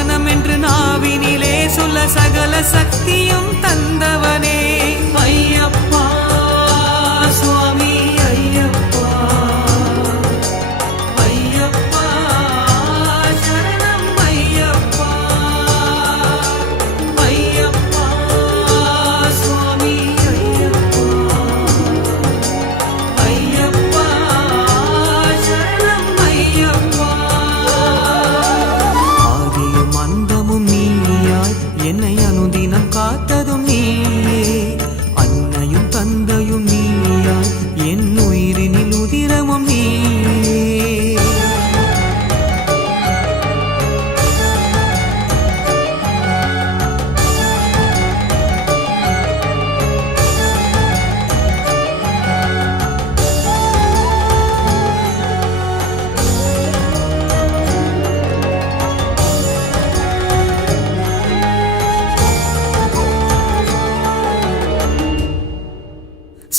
சரணம் என்று நாவினிலே சொல்ல சகல சக்தியும் தந்தவனே ஐயப்பா சுவாமி ஐயப்பா ஐயப்பா சரணம் ஐயப்பா ஐயப்பா சுவாமி ஐயப்பா ஐயப்பா சரணம் ஐயப்பா ஆதியும் அந்தமும் நீயாய் என்னை அனுதினம் காத்ததும் நீயே அன்னையும் தந்தையும் நீயாய் என் உயிரினில் உதிரமும் நீயே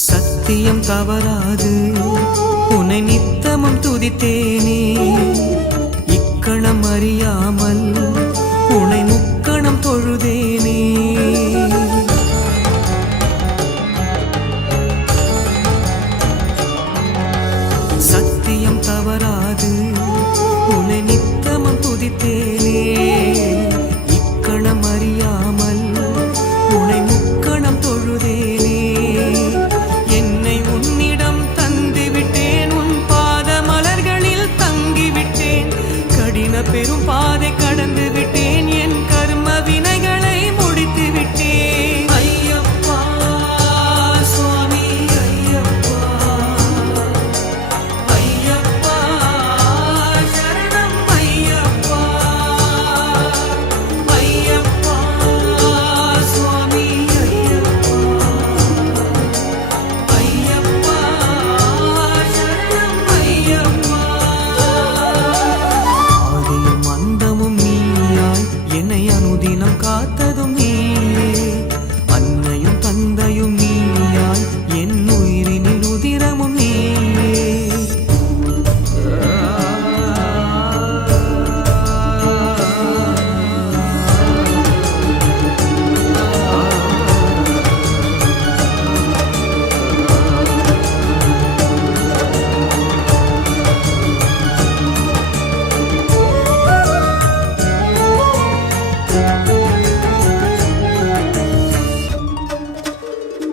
சத்தியம் தவறாது உன்னை நித்தமும் துதித்தேனே இக்கணம் அறியாமல் உன்னை முக்கணம் தொழுதேனே சத்தியம் தவறாது உன்னை நித்தமும் துதித்தேனே இக்கணம் அறியாமல் உன்னை முக்கணம் தொழுதேனே என்னை உன்னிடம் தந்து விட்டேன் உன் பாத மலர்களில் தங்கிவிட்டேன் கடின பெரும் பாதை கடந்து விட்டேன் என் கர்ம வினைகளை முடித்து விட்டேன் ஐயப்பா சுவாமி ஐயப்பா ஐயப்பா சரணம் ஐயப்பா ஐயப்பா சுவாமி ஐயப்பா ஐயப்பா சரணம் ஐயப்பா ஆதியும் அந்தமும் நீயாய் என்னை அனுதினம் காத்ததும் நீயே அன்னையும் தந்தையும் நீயாய் என் உயிரினில் உதிரமும் நீயே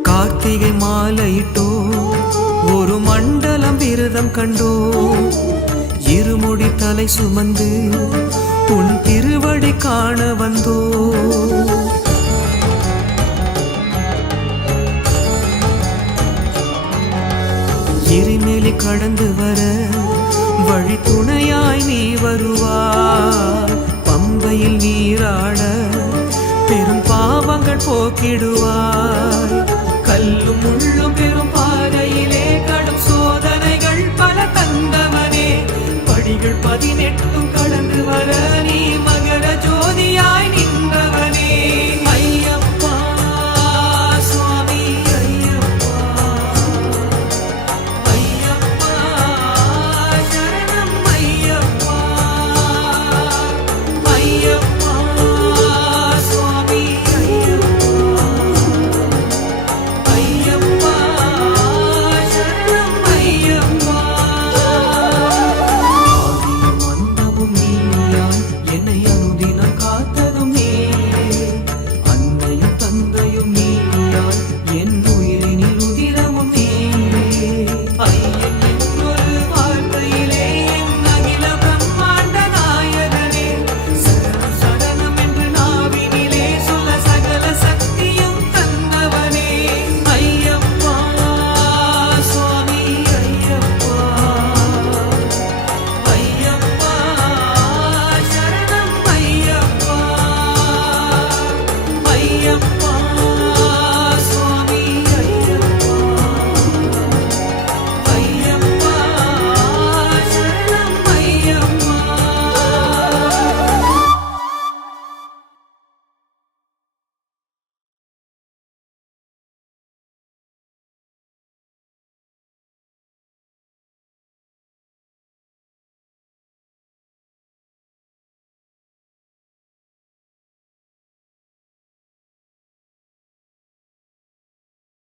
கார்த்திகை மாலையிட்டோ ஒரு மண்டலம் விரதம் கண்டோ இருமுடி தலை சுமந்து உன் திருவடி காண வந்தோ எரிமேலி கடந்து வர வழி துணையாய் நீ வருவாய் பம்பையில் நீராட பெரும் பாவங்கள் போக்கிடுவாய் கல்லும் முள்ளும் பெரும் பாதையிலே கடும் சோதனைகள் பல தந்தவனே படிகள் 18 கடந்து வர நீ